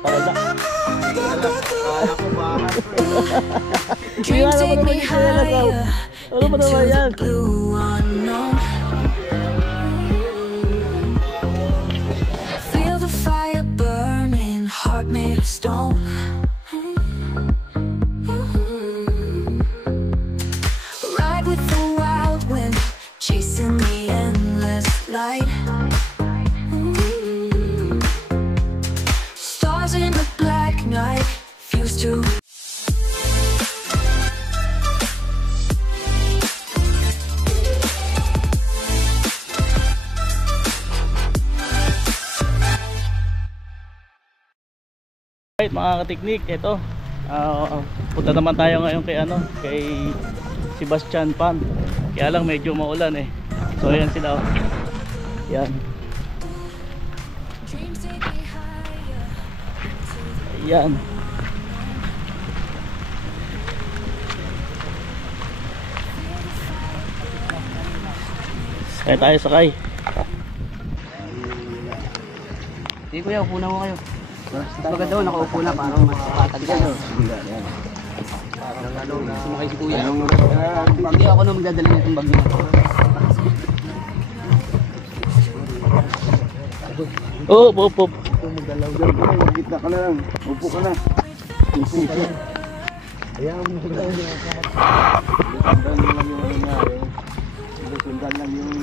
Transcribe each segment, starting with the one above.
Talaga. Kala ko ba? Dreams take me higher. Ano ba naman yan? Blue unknown. Feel the fire burning, heart made of stone. Ride with the wild wind, chasing the endless light. Stars in the black night, fuse to Right, mga katiknik, ito punta naman tayo ngayon kay Sebastian Pan. Kaya lang medyo maulan eh. So ayan sila, oh. Yan. Ayan. Kaya tayo sakay. Hindi kuya, upo na mo kayo. Maganda daw, nakaupo na para mas kapatag ka. Parang ano na sumakay si kuya. Hindi ako na magdadala nitong bag niya. Oh, pop. Magdalaw dyan. Gitna ka na lang. Upo ka na. Upo ka na. Ayaw mo na lang. Sundan mo lang yung nangyari. Sundan lang yung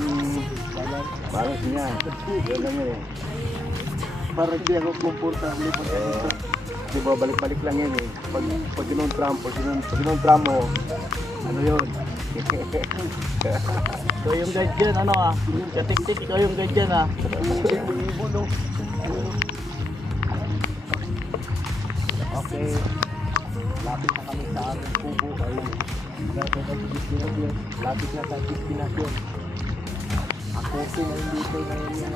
balas niya. Yan lang yun eh. Para di ako komportable pag ganito. Di ba balik-balik lang yan eh. Pag ginong mo, ano yun? Ikaw yung guide dyan, katik-tik, ikaw yung guide dyan, Okay. Lapit na kami sa aming kubo. Ayun. Lapit na sa destination. Ako ngayon dito ngayon yung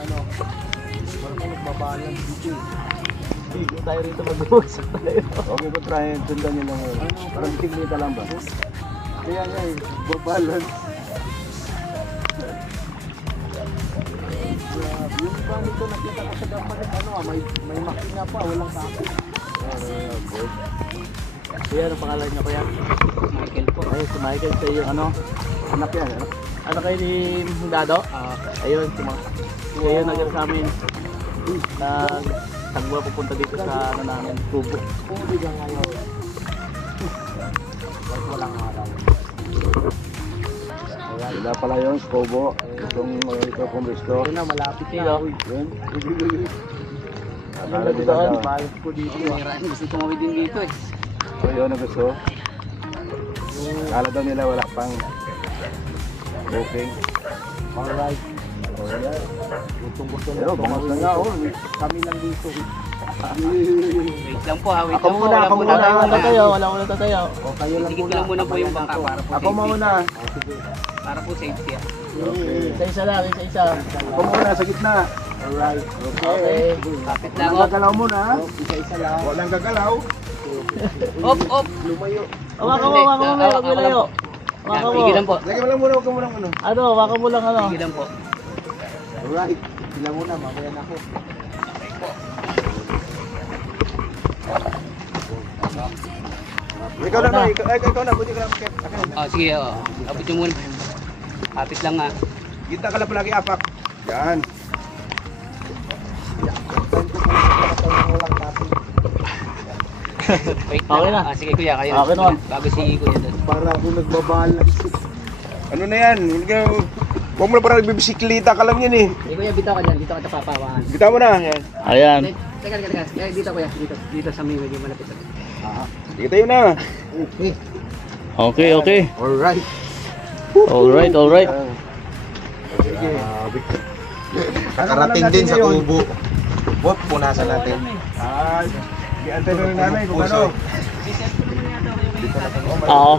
parang nagbabalan dito eh. Hindi tayo rito mag-uusap tayo. Okay ko try, sundan nyo lang yun. Parang tignita lang ba? Kaya nga eh, babalan. Yung iba nito nakita ko sa dapat may makina pa, walang sako. Kuya, ano pangalan niyo, kuya? Michael po. Ay, si Michael, sa yung Anak yan, ano kayo ni Dado? Ayun, ayun, nagyan sa amin. Tagwa pupunta dito sa namin, Kubo. Kubo ka ngayon. Walang araw. Wala pala yun, Kubo. Ito kung gusto. Ito na, malapit na. Yun. Ano dito? Bayos ko dito. Gusto tumawid din dito eh. So yun ang gusto. Kala daw nila wala pang booking. Alright. Pero bangas na nga kami lang dito. Wait lang po ha, wait Ako lang po. muna, ako muna. Wala muna tatayo. O kayo lang Isigit ko lang muna po yung bangka para po Ako safety. muna. Para po safety ha. Isa-isa lang, isa-isa. Ako muna sa gitna. Alright. Okay. Kapit lang Walang oh. gagalaw muna. Isa-isa lang. Walang gagalaw. Op, op. Lumayo. Hawakan mo, huwag mo layo. Hawakan mo. Sige lang po. Sige mo lang muna, huwag ka muna ano. Hawakan mo lang Sige lang po. Alright. Sila muna, mamaya na ako. Ikaw na, ikaw na, buti ka lang. Oh, sige oh. Abot nyo muna. Kapit lang ha. Kita ka lang palagi apak. Yan. Wait Okay na. Sige kuya, kayo. Okay na. Bago si kuya doon. Para ako nagbabalance. Ano na yan? Huwag mo na parang nagbibisiklita ka lang yan eh. Sige kuya, bitaw ka dyan. Dito ka sa papawahan. Bitaw mo na. Yan. Ayan. Teka. Dito kuya. Dito sa may medyo malapit sa. Sige tayo na. Okay. Alright. Alright. Sige. Nakarating din sa kubo. Bot, punasan natin. Iantay na rin namin kung ano. Oo.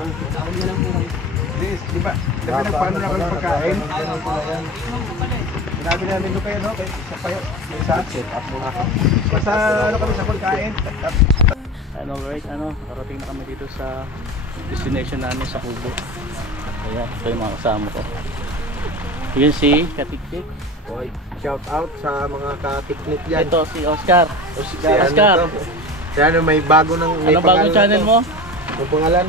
Di ba nagpaano na kami pagkain? Sinabi namin ko kayo, no? Sa payo. Isa. Basta ano kami sa pagkain. Alright, karating na kami dito sa destination namin sa Kubo. Ayan, ito yung mga kasama ko. Yun si Katiktik. Okay. Shout out sa mga katiknik dyan. Ito si Oscar. Oscar. Oscar. Si ano, may bago ng... may Anong bagong pangalan channel na to. mo? Ang pangalan?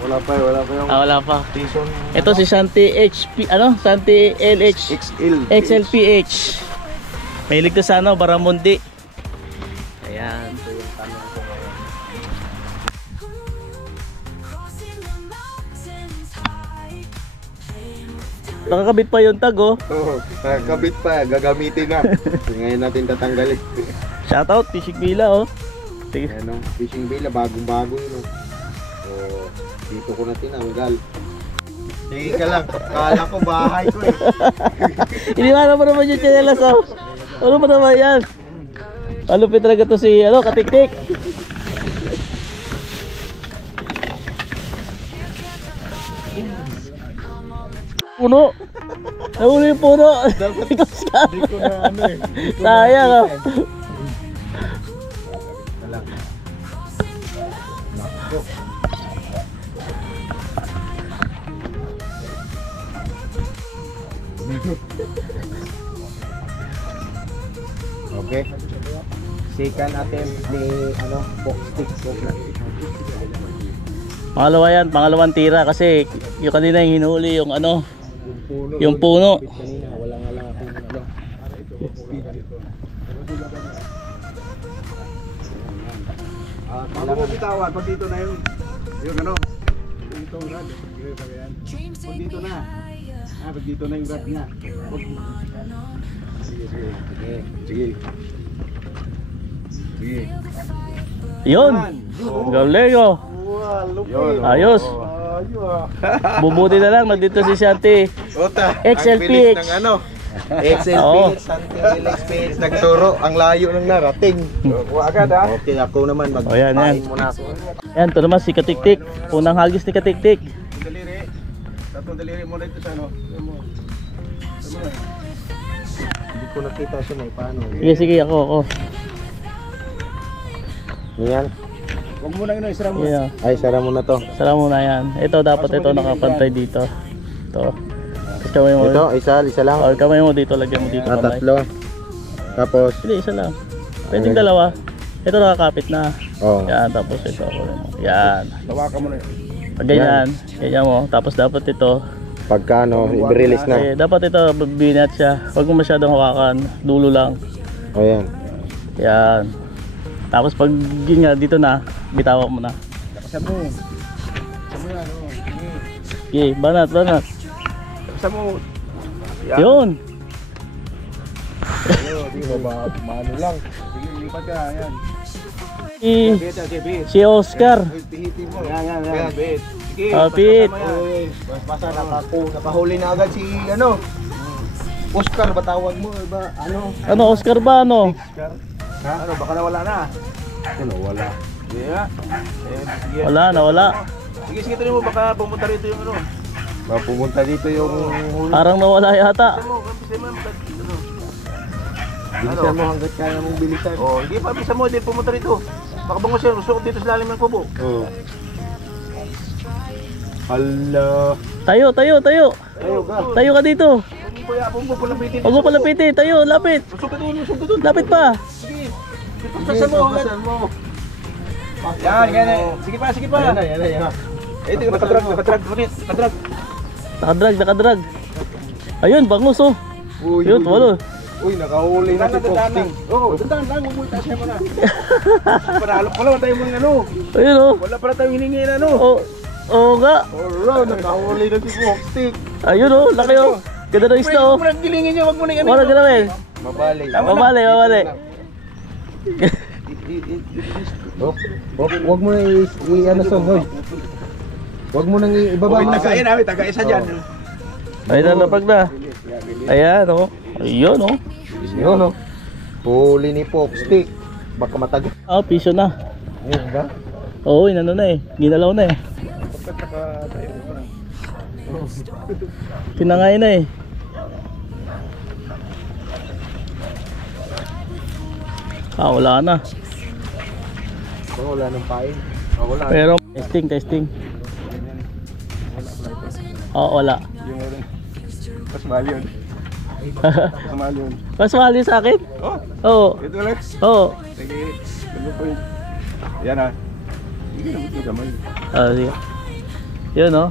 Wala pa yung Wala pa. Season... Ito si Santi HP, Santi LH XL. XLPH. Mahilig to sa Baramundi. Ayan. Ito yung tanong ko ngayon. Crossing the mountains high. Nakakabit pa yung tag oh. Oo, kabit pa, gagamitin na. Ngayon natin tatanggalin. Shoutout, Fishing Villa oh. Sige. Ano, fishing villa, bagong-bago yun. So, dito ko na tinanggal. Sige ka lang, kala ko bahay ko eh. Iniwanan mo naman yung chanelas oh. Ano pa naman yan? Malupit talaga to si Katiktik. Puno. Nahuli yung puno. Hindi ko na ano eh. Sayang oh. Lang. Nako. Okay. Second attempt ni box stick. Pangalawa yan, pangalawang tira kasi yung kanina yung hinuli yung Puno. yung puno. Kanina, wala nga lang akong Bago mo bitawan, pag dito na yung ano, itong rad. Dreams Pag take dito me na. higher. Pag dito na yung rad niya. Sige. Sige. Yun. Galing oh. Wow, lupit. Ayos. Bubuti na lang nandito si Shanti. Ota, XLPH. ang bilis ng ano. XLPH, Santi XLPH, nagturo, ang layo ng narating. Agad ha. Okay, ako naman, Oh, yan, magpain yan. muna ako. Yan, ito naman si Katiktik. Unang hagis ni Katiktik. Daliri. Tatong daliri mo dito sa ano. Hindi ko nakita siya na paano. Sige, sige, ako. Yan. Huwag mo na yun, isra mo. Yeah. Ay, sara mo na to. Sara muna yan. Ito, dapat ito nakapantay dito. Ito. Tapos kamay mo. Ito, isa lang. Or kamay mo dito, lagyan mo dito kamay. Tatlo. Tapos, Hindi, isa lang. Pwedeng dalawa. Ito nakakapit na. oh. Yan, tapos ito. Yan. Tawakan mo na yun. Pag ganyan, ganyan mo. Tapos dapat ito. Pagka i-release na. Dapat ito, binat siya. Huwag mo masyadong hawakan. Dulo lang. O yan. Yan. Tapos pag yun nga, dito na, bitawa mo na. Sa mo. Sa mo yan. Okay, banat. Sa mo. Yun. Di ba mano lang. Sige, lipat ka. Yan. Si Oscar. Pihitin mo. Yan. Bit. Sige. Pit. Basta nakahuli na agad si Oscar, batawag mo. Ba, Ano, Oscar ba? Ano? Ha? Ano, baka nawala na. Ano, wala. Yeah. Sige. Wala. Sige, tuloy mo. Baka pumunta rito yung ano. pumunta dito yung huli. Parang nawala yata. Bisa mo, ano. Bilisan mo hanggat kaya mong bilisan. Oh, hindi pa bisa mo din pumunta rito. Baka bangos yan, usok dito sa lalim ng kubo. Oh. Hala. Tayo. Ayaw ka. Tayo ka dito. Hindi ko yapon mo palapitin. Huwag mo palapitin. Tayo, lapit. Usok ka doon. Lapit pa. Sige. Pasan mo. Yan. Sige pa. Yan. Eh, ito, nakadrag. Nakadrag. Ayun, bangus oh. Yun, walo. Uy, nakahuli na si Posting. Oo, dandan lang. Huwag mo itasya mo na. Wala tayo mga ano. Ayun oh. Wala pala tayong hiningi na ano. Oo nga. Alright, nakahuli na si Posting. Ayun oh, laki oh. Ganda ng isda oh. Huwag mo nang gilingin niya. Huwag mo nang ano. Wala galawin. Mabali. Mabali. Wag mo na i-ano son, hoy. Wag mo nang ibaba mo Tagain namin. Taga-isa dyan. Ay, nalapag na. Ayan oh. Ayun oh. Yun, no? Huli ni Popstick. Baka matagal. Piso na. Ayun ba? Oo, inano na eh. Ginalaw na eh. Tinangay na eh. Wala na. Wala nang pain. Wala. Pero testing. Oo, wala. Mas mahal yun. Kamali yun. Mas mahal yun sa akin? Oh, Oo. ito ulit. Oo. Sige, ano po yun? Yan ha. Sige, nabot mo kamay. Sige. Yun oh.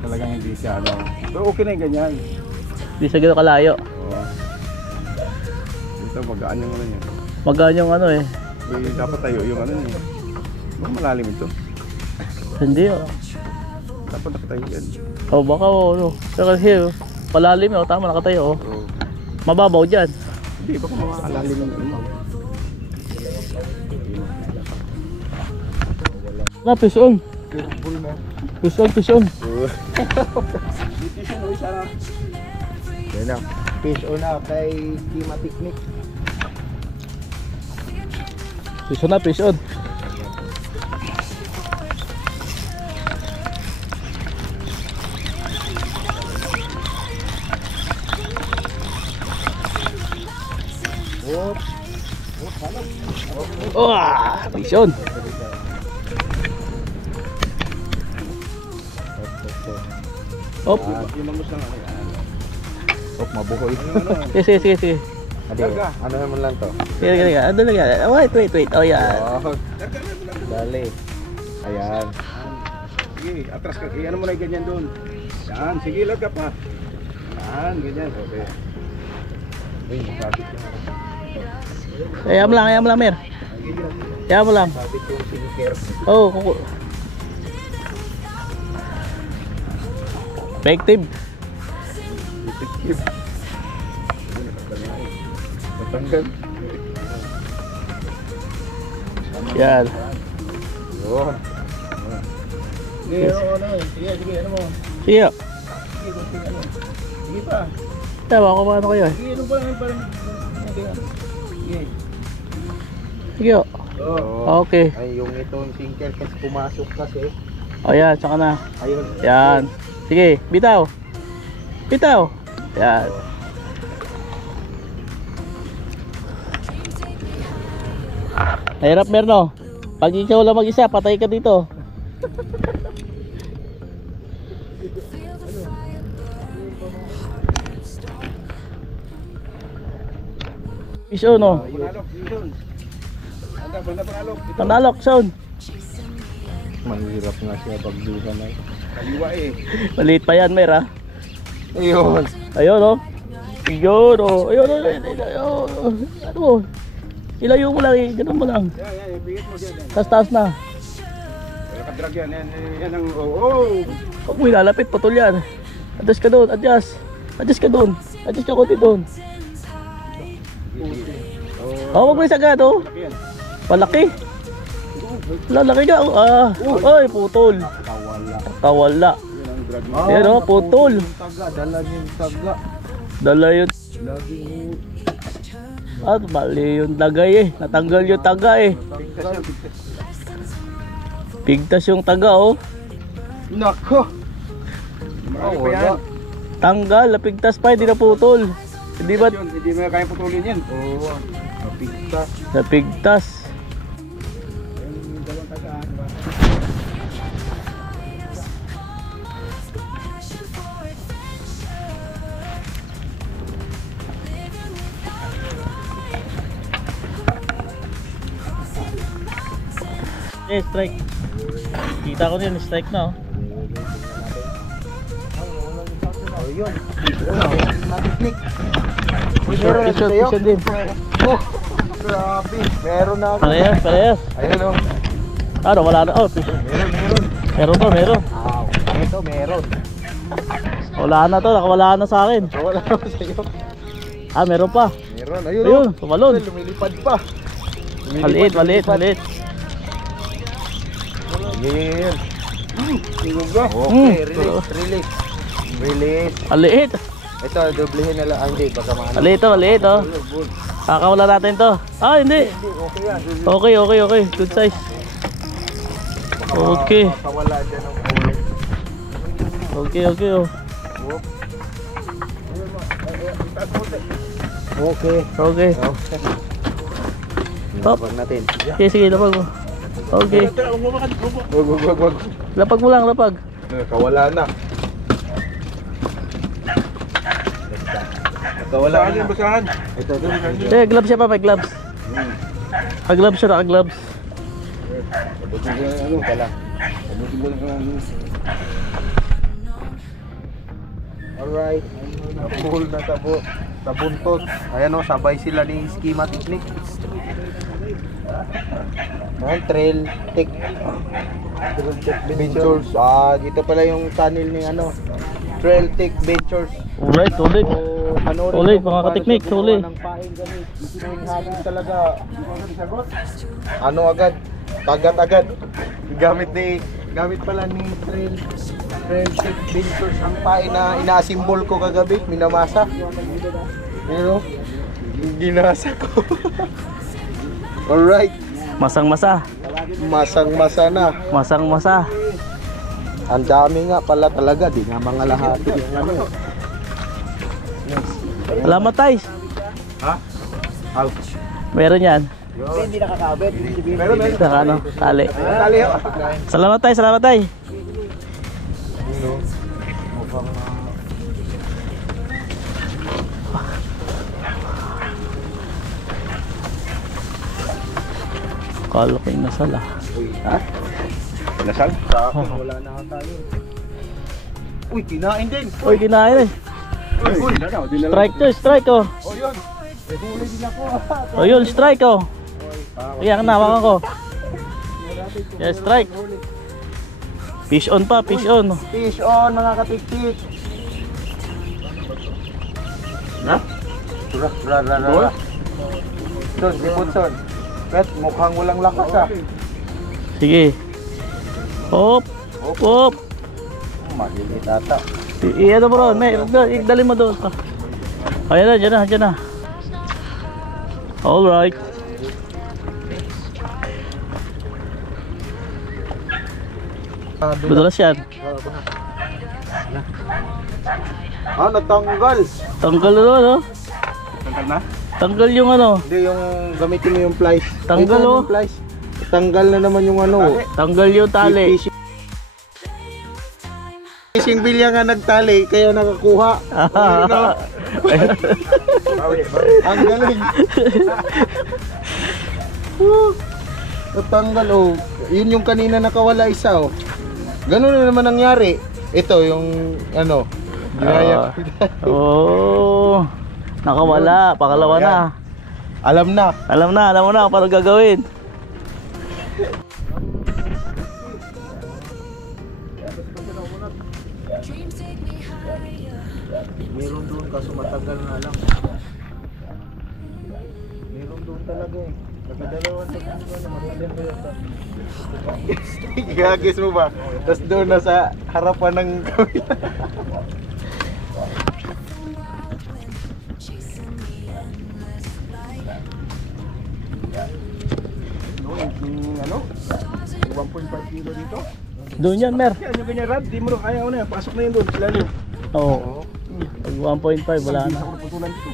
Talagang hindi siya ano. Pero okay na yung ganyan. Hindi siya gano'n kalayo. Oo. Ito, magaan yung ano yan. Magaan yung ano eh. Dapat tayo yung ano niya. Baka malalim ito. Hindi oh. Dapat nakatayo yan. Oh, baka ano. Pero kasi palalim oh. Tama nakatayo oh. Oo. Mababaw dyan. Hindi, baka makakalalim yung ano. Na, pison. Pison, pison. Yan na. Fish on na kay Kima Picnic. Pison na, pison. Wah, pison. Op. Pinamos lang ako yan. Oh, mabuhoy. Sige, sige, sige, sige. Adi, ano naman lang to? Sige, sige, sige. Ano lang yan? Wait, wait, wait. Oh, yan. Oh, dali. Ayan. Sige, atras ka. Ano mo na yung ganyan doon. Yan, sige, lag ka pa. Yan, ganyan. Okay. Uy, masabit yung Hayaan mo lang, Mer. Hayaan mo lang. masabit yung sinker. Oh, kuku. Effective. Effective. Matanggal. Yan. Yun. Sige, ano. Sige, sige, ano mo. Sige. Sige, kunting ano. Sige pa. Tawa ko ba ano kayo eh? Sige, ano pa lang parang. Sige. Sige. Oh. Okay. Ay, yung itong sinker kasi pumasok kasi. O yan, saka na. Ayun. Yan. Sige, bitaw. Bitaw. Yan. Hirap, Merno. Pag ikaw lang mag-isa, patay ka dito. Iso no. Panalok, yun. Anda, panalok. Ito. Panalok, sound. Mahirap nga siya pagduga na. Kaliwa eh. Maliit pa yan, Mer, ha? Ayun. Ayun, oh. Ayun, oh. Ayun, oh. Ayun. Ano mo? Ilayo mo lang, eh. Ganun mo lang. Yan, yan. Bigit mo dyan. Yan. Taas-taas na. Nakadrag yan. Yan ang, oh. Huwag mo ilalapit, putol yan. Adjust ka doon, adjust. Adjust ka doon. Adjust ka konti doon. Oh, huwag mo isagad, oh. Laki yan. Palaki. Lalaki ka, oh. Ah. Ay, putol. Kawala. Kawala. Yan ang drag mo. Ayan, oh, putol. Taga, dala niyo yung taga. Dala yun. Lagi mo. Ah, mali yung tagay eh. Natanggal yung taga eh. Pigtas yung taga, oh. Nako. Marami pa yan. Tanggal, napigtas pa, hindi na putol. Hindi ba Yun, hindi mo kaya putulin yan. Oo. Napigta. napigtas? Yung dalawang taga, di ba? Eh, strike. Kita ko din, strike na, oh. Oh, yun. Matiknik. Picture, picture, picture din. Oh, grabe. Meron na ako. Parehas, parehas. Ayun o. Ano, wala na. Oh, picture. Meron to, meron. Wow. Ito, meron. Wala na to, nakawala na sa akin. Wala ako sa iyo. Ah, meron pa. Meron. Ayun o. Ayun, tumalon. Lumilipad pa. Maliit, maliit, maliit. Yan. Tingog ka. Okay, release, release. Release. Maliit. Ito, doblehin na lang. Ah, hindi, baka maano. Maliit to, maliit, oh. Kakawala natin to. Ah, hindi. Hindi, okay yan. Okay, okay, okay. Good size. Okay. Baka wala dyan ang ulit. Okay, okay, oh. Okay. Okay. Top. Lapag natin. Sige, sige, lapag mo. Okay. Wag. Lapag mo lang, lapag. Kawala na. Wala na. Basahan. Ito. Eh, gloves siya pa, may gloves. Naka-gloves siya, naka-gloves. Ano pala? Alright. Full na tabuntot. Ayan o, sabay sila ni Schema Technique. Ayan, Trail Tech Ventures. Dito pala yung channel ni Trail Tech Ventures. Alright, ulit. Panoorin Ulit, mo mga kung ka-technique, paano siya ulit. gumawa ng paing gamit. Yung hangin talaga. Agad. Agad. Gamit pala ni Trail Tech Ventures ang paing na inaasimbol ko kagabi. Minamasa. Ginasa ko. Alright. Masang-masa. Masang-masa na. Masang-masa. Ang dami nga pala talaga. Di nga mga lahat. Salamat, Tais. Ha? Ouch. Meron yan. Hindi nakakabit. Meron. Saka ano, tali. Tali ho. Salamat, Tais. Salamat, Tais. Kala ko yung nasal ah. Nasal? Sa akin, wala na tayo. Uy, kinain din. Uy, kinain eh. Uy, Strike to, strike oh. oh yun. Huli din ako. O yun, strike oh. Ayan na, hawakan ko. Yes, strike. Fish on pa, fish on. Fish on, mga katiktik. Na? Rara. Son, si Bunson. Pet, mukhang walang lakas ah. Sige. Hop, hop. Malilit ata. Ano bro, dali mo doon. Ayan na, dyan na. Alright. Madulas yan. Natanggal. Tanggal na doon, no? Tanggal na? Tanggal yung ano. Hindi, yung gamitin mo yung plies. Tanggal, Ito, oh. yung plies. Tanggal na naman yung Tanggal yung tali. Fishing bilya nga nagtali, kaya nakakuha. Ang galing. Natanggal oh. Yun yung kanina nakawala isa oh. Ganun na naman nangyari. Ito yung ginaya. Oh. Nakawala, pangalawa na. Alam na. Alam mo na paano gagawin. Meron doon kaso matagal na lang. Meron doon talaga eh. Nagdadalawang tagal na matagyan ko yata. Gagis mo ba? Tapos doon na sa harapan ng kabila. Ano? 1.5 kilo dito? Doon yan, Mer. Yan yung ganyan rad, di mo kaya na yan. Pasok na yun doon, sila yun. Oo. Pag 1.5 wala na. Putulan dito.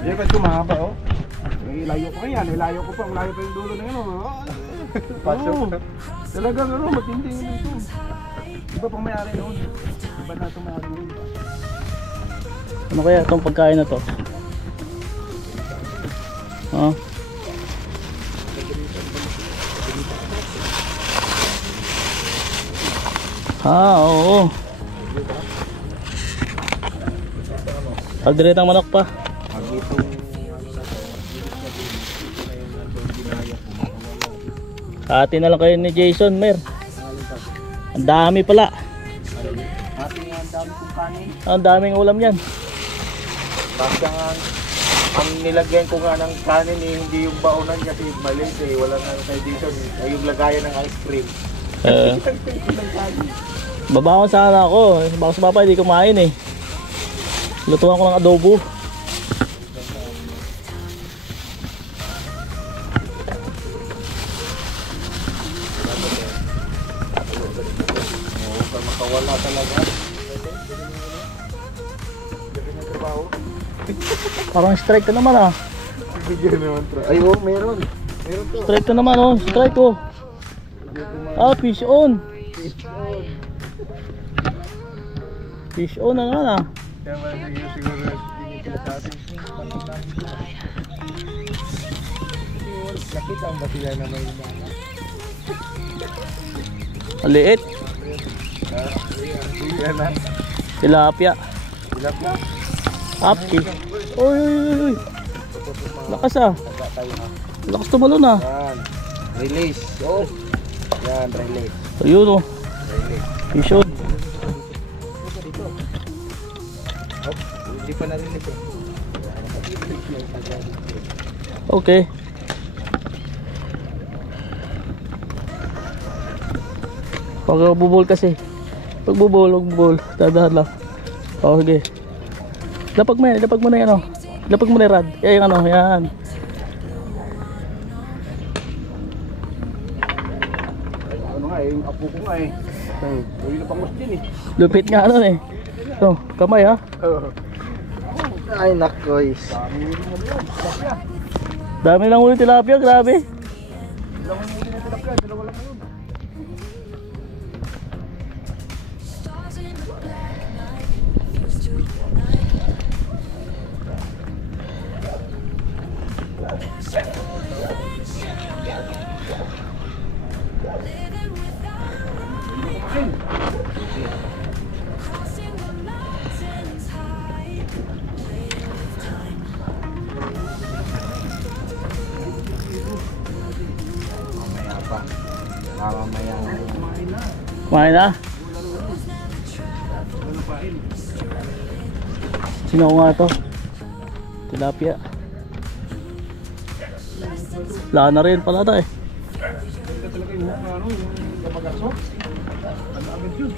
Yan pa ito mahaba oh. Layo ko yan, layo ko pa. Ang layo pa yung dulo na yun oh. Pasok. Talagang matindi yun ito. Iba pang may-ari noon. Iba na itong may-ari noon. Ano kaya itong pagkain na to? Oh. Oo. Kalderetang manok pa. Hati na lang kayo ni Jason, Mer. Ang dami pala. Ang daming ulam yan. Basta nga, ang nilagyan ko nga ng kanin eh, hindi yung baonan kasi maliit eh. Wala nga tayo dito. Ay yung lagayan ng ice cream. Babawan sana ako. Baka sa papa hindi kumain eh. Lutuan ko ng adobo. Makawala talaga. Parang strike ka naman ah. Bigyan naman to. Ay oh, meron. Meron to. Strike ka naman oh. Strike oh. Ah, fish on. Fish on na nga na. Kaya siguro sila sa atin. Nakita ang ba sila na may mana? Maliit. Yan na. Tilapia. Hilap na. Happy. Oy, oy, oy, oy. Lakas ah. Taga tayo ha. Lakas tumalon ah. Yan. Release. Oh. Yan, release. Ayun oh. Release. Fish on. Oh, hindi pa na-release eh. Okay. Pag bubol kasi. Pag bubol. Dadahan lang. Oh, sige. Lapag mo na yan oh. Lapag mo na yung rad. Yan yung ano, yan. Ano nga eh, yung apo ko nga eh. Uy na pangos din eh. Lupit nga ano eh. So, kamay ha. Ay nakoy. Dami lang ulit tilapia, grabe. Mamaya pa. Mamaya. Kumain na. Sino ko nga to? Tilapia. Wala na rin pala ito eh. Talaga yung hook na ano, yung kapagaso. Ano agad yun?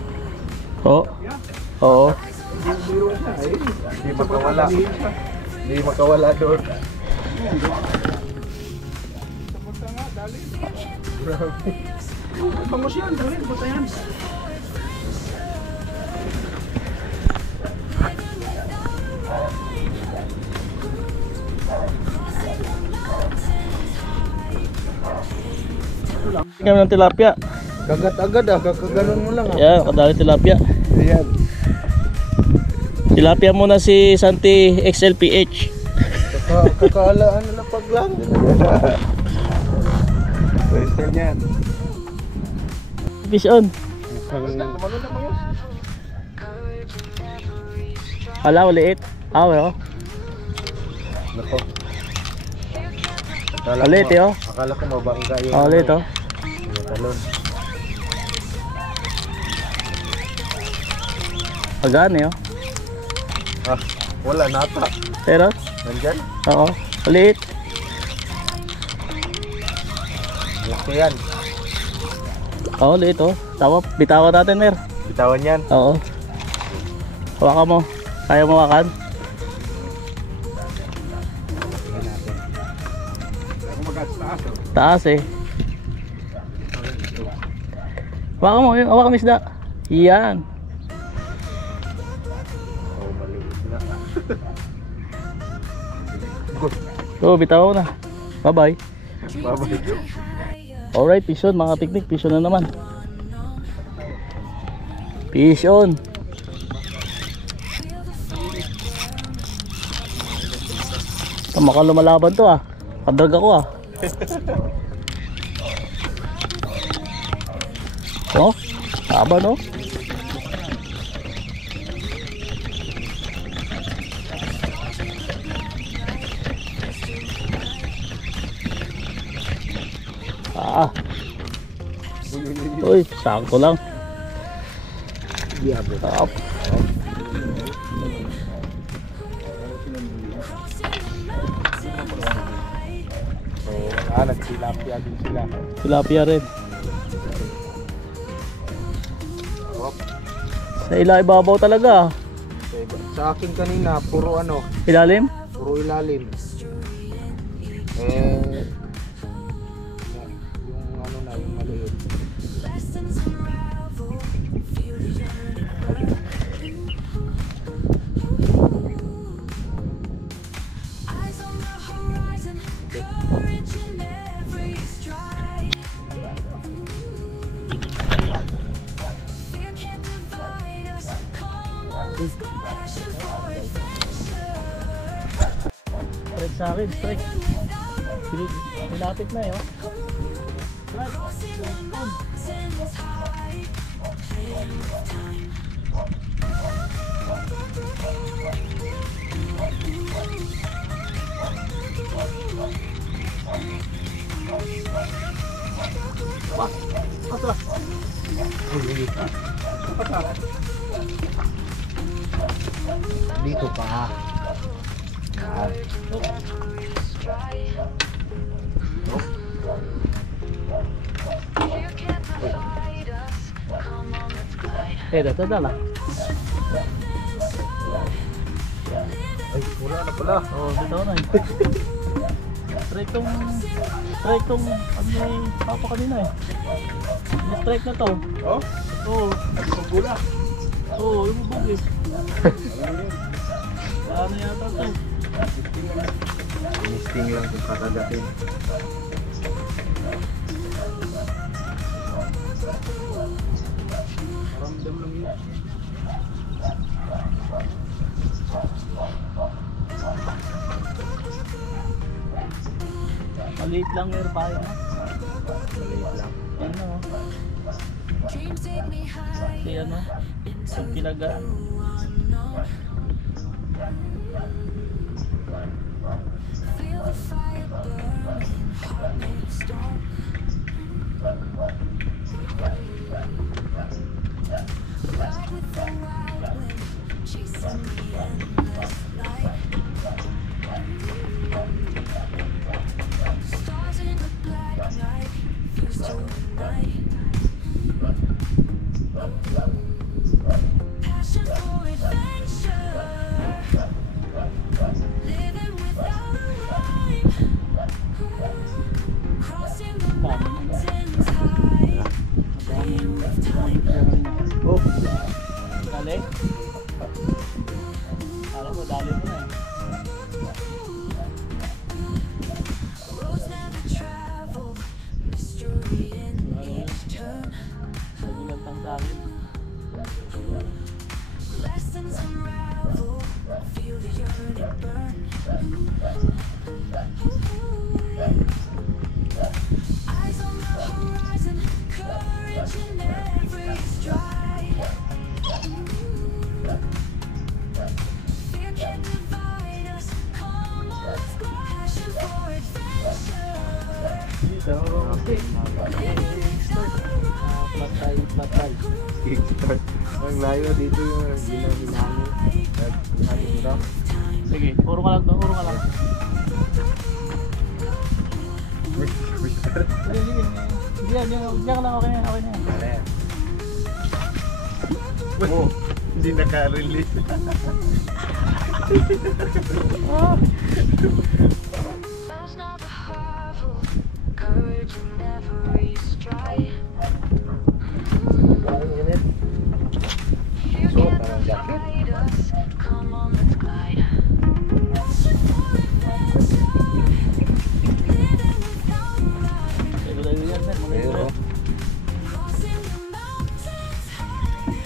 Oo. Oo. Biro siya eh. Hindi makawala. Hindi makawala doon. Punta nga, dali. Grabe. Pangos yan, dali. Punta yan. Kami ng tilapia. Kagat agad ah, kakaganon mo lang ah. Yan, kadali tilapia. Ayan. Tilapia muna si Santi XLPH. Kakaalaan na lapag lang. Pwester niyan. Fish on. Tumalon na mga. Hala, maliit. Ah, well. Nako. Ulit eh oh. Akala ko mabangga yung Ah, ulit oh. yung talon. Pagaan eh oh. Ah, wala nata. Pero, Nandyan? oo. Ulit. Laki yan. Oo, ulit oh. Tama, bitawan natin, Mer. Bitawan yan. Oo. Hawakan mo. Kaya mo hawakan? Taas eh. Hawakan mo, hawakan mo isda. Yan. Oh, maliit na. Good. So, bitaw na. Bye-bye. Babay. Alright, fish on mga teknik. Fish on na naman. Fish on. Tama ka lumalaban to ah. Kadrag ako ah. Oh, haba no? Ah. Uy, sakto lang. Up. Nagsilapia din sila. Tilapia rin. Hop. Sa ibabaw talaga. Sa akin kanina, puro ano, Ilalim? puro ilalim. Eh, yung ano na, yung maliit. Eyes on the horizon, courage in every stride. Fear can't divide us, calm on this passion for adventure. Strike sa akin, strike. Pinapit na eh, oh. Strike. Asa? Dito pa. Ito dala. Ay, wala na pala. Oh, dito na eh. Strike tong ano yung papa kanina eh. Yung strike na to. Oh? Oo. Pagpula. Oo, lumubog eh. Ano yata to? Misting lang kung kakagatin. Ramdam lang yun. Maliit lang yung bahay na. Maliit lang. Ano? Si ano? Yung kinaga. Passion for adventure, living without rhyme, crossing the mountains high, playing with time. Oh. Dali. Alam mo, dali mo na eh. Roads never traveled, mystery in each turn, Nagulatang sa akin. lessons unravel, feel the yearning burn. Eyes on the horizon, courage in every stride. Fear can divide us, come on, let's go. Passion for adventure. Dito. Flat tie. Kickstart. Ang layo dito yung ginamit. Sige, puro ka lang to, puro ka lang. Sige. Diyan lang, okay na, okay na. Oh, hindi naka-release. Love's not the harmful, courage in every stride. Fear can't divide us, come on, let's glide. Passion for adventure, living without rhyme, Ito lang yan, man. Mga ito. crossing the mountains high,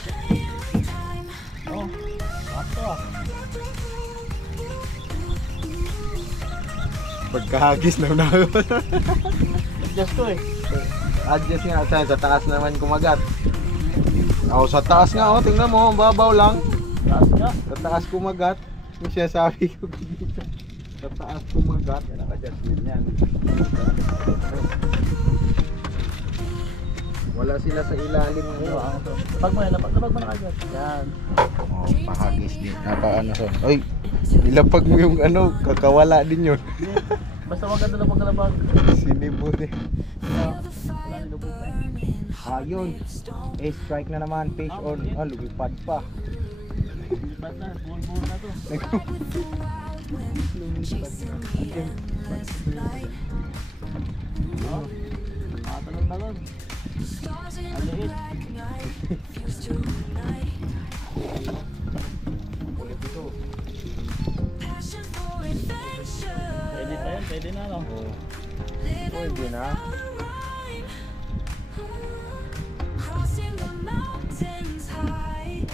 playing with time. Oh, sakto ah. Pagkahagis na unahan. Adjust ko eh. Adjust nga sa taas naman kumagat. Ako sa taas nga, oh, tingnan mo, babaw lang. Taas nga. Sa taas kumagat. Yung siya sabi ko dito. Sa taas kumagat. Yan ang adjustment yan. Wala sila sa ilalim ng Ayun, ano to. Lapag mo yan, lapag mo na kagad. Yan. Oh, pahagis din. Ano to? Oy, ilapag mo yung ano, kakawala din yun. Hindi. Basta wag ka doon pagkalabag. Sinibot eh. Wala, nilubog na eh. Ayun. Strike na naman, fish on. Ah, lumipad pa. Lipat na, buhol-buhol na to. Oh, makatalon-talon. Aliit. Ulit ito. Passion for adventure, Pwede pa yan, pwede na no. Oh, living pwede na. crossing the mountains high,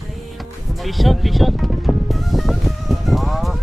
playing with Vision, vision. Ah,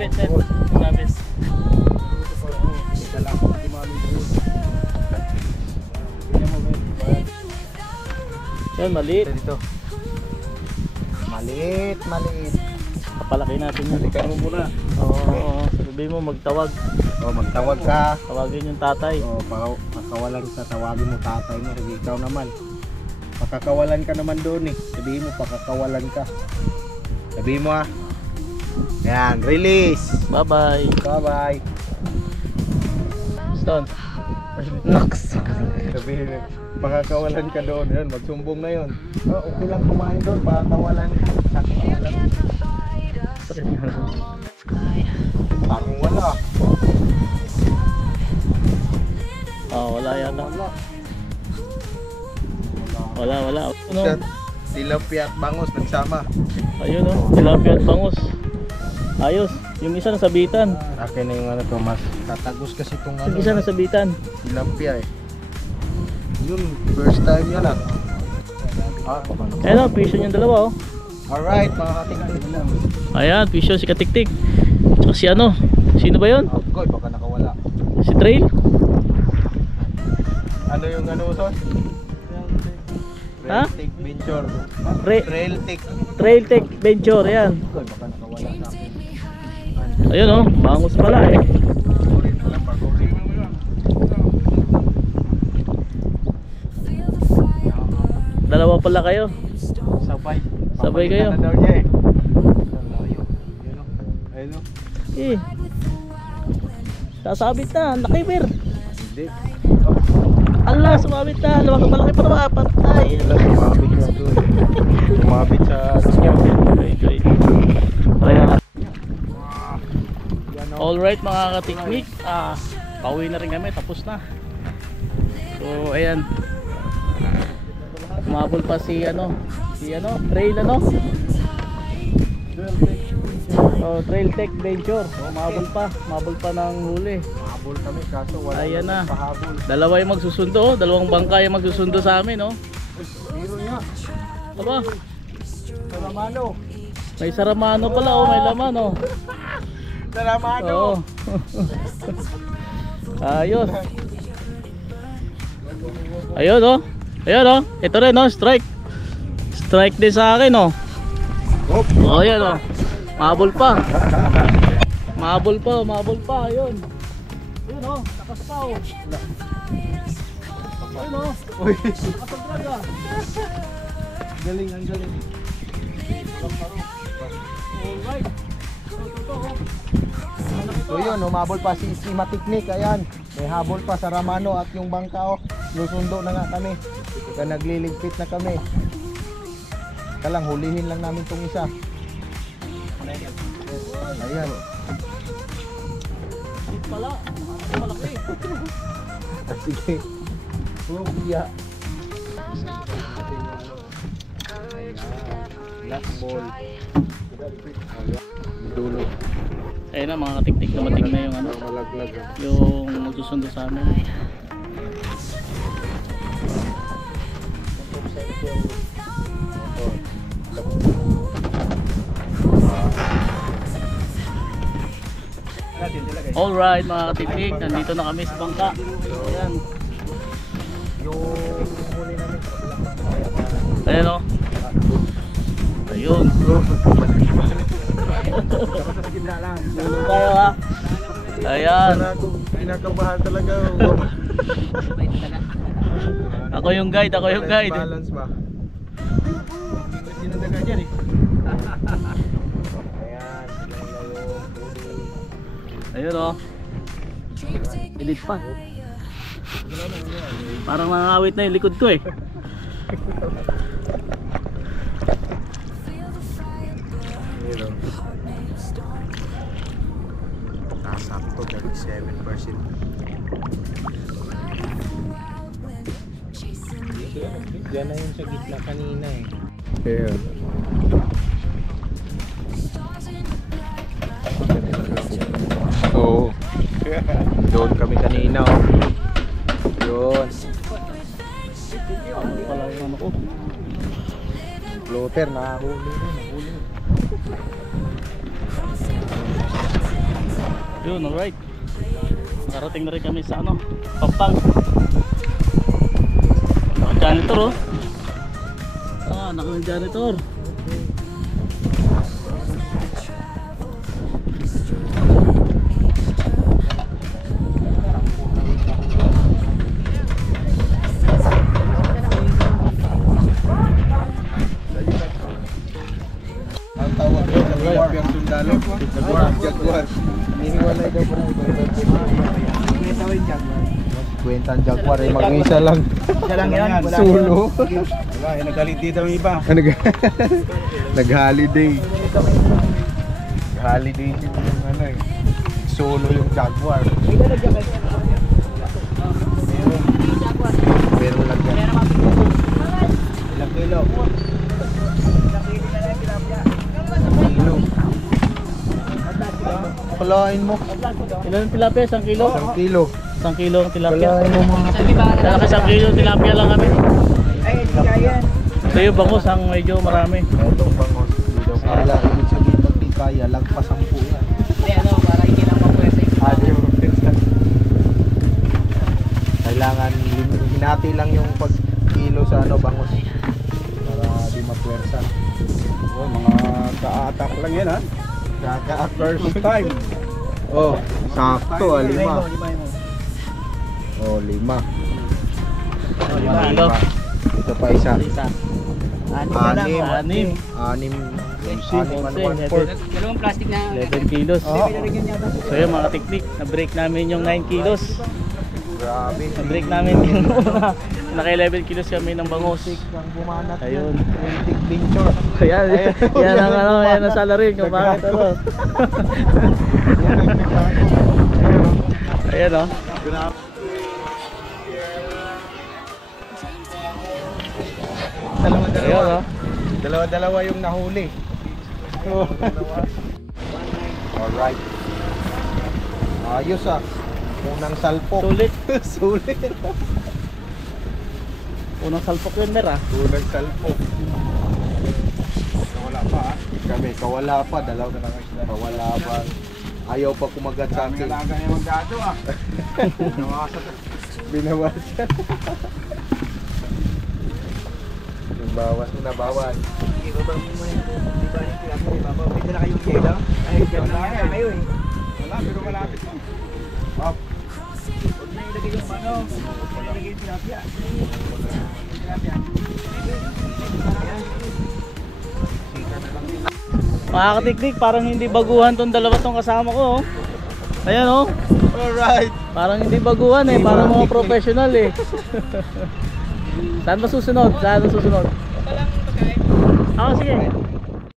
Sabit, sir. Sabit. Ito lang, si Mami Jules. Tingnan mo, men. Yan, maliit. Dito. Maliit, maliit. Kapalaki natin yun. Balikan mo muna. Oo, sabihin mo magtawag. O, magtawag ka. Tawagin yung tatay. O, pakawalan sa tawagin mo tatay mo. Sige, ikaw naman. Pakakawalan ka naman doon eh. Sabihin mo, pakakawalan ka. Sabihin mo ah. Yan, release. Bye-bye. Bye-bye. Stone. Nox. Sabihin mo, pakakawalan ka doon. Yan, magsumbong na yun. Oh, okay lang kumain doon. Pakakawalan ka. Pakakawalan. Parang wala. Wala yata. Wala. Wala. Ano? Tilapia at bangus nagsama. Ayun oh, tilapia at bangus. Ayos. Yung isa nasabitan. Akin na yung ano to, mas tatagos kasi itong ano. Yung isa nasabitan. Tilapia eh. Yun, first time yan ah. Paano? Ayun oh, fish yung dalawa oh. Alright, mga katiktik. Ayan, fish si Katiktik. Tsaka si ano? Sino ba yun? Goy, baka nakawala. Si Trail? Ano yung ano usos? Ha? Trail Tech Venture. Re- Trail Tech. Trail Tech Venture, ayan. Goy, baka nakawala sa akin. Ayun oh, bangus pala eh. Sorry na lang, pag-uling mo lang. Dalawa pala kayo. Sabay. Sabay kayo. Papalitan na daw niya eh. Layo. Ayun o. Ayun o. Eh. Sasabit na, laki bir. Hindi. Allah, sumabit na. Malaki pa naman. Patay. Wala, sumabit na doon. Sumabit sa niya. Great. Ayan. Alright mga katiknik, pauwi na rin kami, tapos na. So ayan, umabol pa si Trail Trail Tech Venture. So, umabol pa ng huli. Mahabol kami kaso wala Ayan na. pahabol. Dalawa yung magsusundo, dalawang bangka yung magsusundo sa amin, no? Biro niya. Aba, Saramano. may saramano pala, oh, may laman, oh. Saramano. Oo. Ayos. Ayun oh. Ayun oh. Ito rin oh, strike. Strike din sa akin oh. Oh, ayan oh. Mahabol pa. Mahabol pa, ayun. Ayun oh, takas pa oh. Ayun oh. Uy. Takas ang draga. Galing, ang galing. Alright. Ito oh. So yun, humabol pa si Matiknik, ayan. May habol pa sa Ramano at yung bangka, oh. Lusundo na nga kami. Kaya nagliligpit na kami. Kalang hulihin lang namin tong isa. Ayan. Pala, malaki. Sige. Lugia. Last ball. Dulo. Ayun na mga katiktik, dumating na yung ano, Malaglag. yung magsusundo sa amin. Alright mga katiktik, nandito na kami sa bangka. Ayan. Ayan o. Ayun. Tulong tayo ha. Ayan. Pinakabahan talaga. Ako yung guide. Balance ba? Sinadaga dyan eh. Ayun o. Edit pa. Parang nangawit na yung likod ko eh. Nasakto, 37%. Yan na yun sa gitna kanina eh. Yeah. Oo. Doon kami kanina oh. Yun. Pala yung ano ko. Floater, nahuli rin. Yun, alright. Nakarating na rin kami sa ano, Pampang. Naka-janitor oh. Naka-janitor. Ang tawag ko sa Jaguar yung sundalo. Jaguar. Hinihiwalay daw po ng kwenta ang Jaguar eh, mag-isa lang. Isa lang yan. Wala Solo. Wala, nagalit dito ang iba. Nag-holiday. Holiday yung ano eh. Solo yung Jaguar. Pero lang yan. Ilang kilo? Kilo. Palain mo. Ilan ang tilapia? 1 kilo? 1 kilo. 1 kilo ang tilapia. Palain mo mga Kaya kasi 1 kilo tilapia lang kami. Ay, hindi kaya. Ito yung bangus ang medyo marami. Itong bangos. Hindi daw kaya. Ibig sabihin pag di kaya, lagpas 10 yan. Hindi, ano, para hindi lang mapuwesa yung Kailangan hinati lang yung pag kilo sa ano bangos para di mapwersa. Oh, mga ka-attack lang yan ha. First time. Oh, sakto 5. Lima mo. Oh, 5. 5 kilo. Ito pa isa. Isa. 6. 6. 6 and 1/4. Dalawang plastic na. 11 kilos. Oh. So yun mga teknik, na-break namin yung 9 kilos. Grabe. Na-break namin yung una. Naka-11 kilos kami ng bangus. Ang bumanat. Ayun. Big venture. Yan, yan ang ano, yan ang salary kung bakit ano. Ayan oh. Ayan oh. Dalawa-dalawa yung nahuli. Alright. Ayos ah. Unang salpok. Sulit. Sulit. Unang salpok yun mer ah. Unang salpok. Wala pa ha. Kami, kawala pa. Dalaw na lang isla. Kawala pa. Ayaw pa kumagat sa Daming akin. alaga niya magdado ah. Nawasan. Binawasan. Bawas mo na, bawas. Pwede na kayong kilo. Ay, dyan lang yan kayo eh. Wala, pero malapit mo. Up. Huwag na ilagay yung ano. Huwag na ilagay yung tilapia. Mga kateknik, parang hindi baguhan tong dalawa tong kasama ko oh. Ayan oh. Alright. Parang hindi baguhan eh, parang mga professional eh. Saan ba susunod? Saan ba susunod? Ako sige.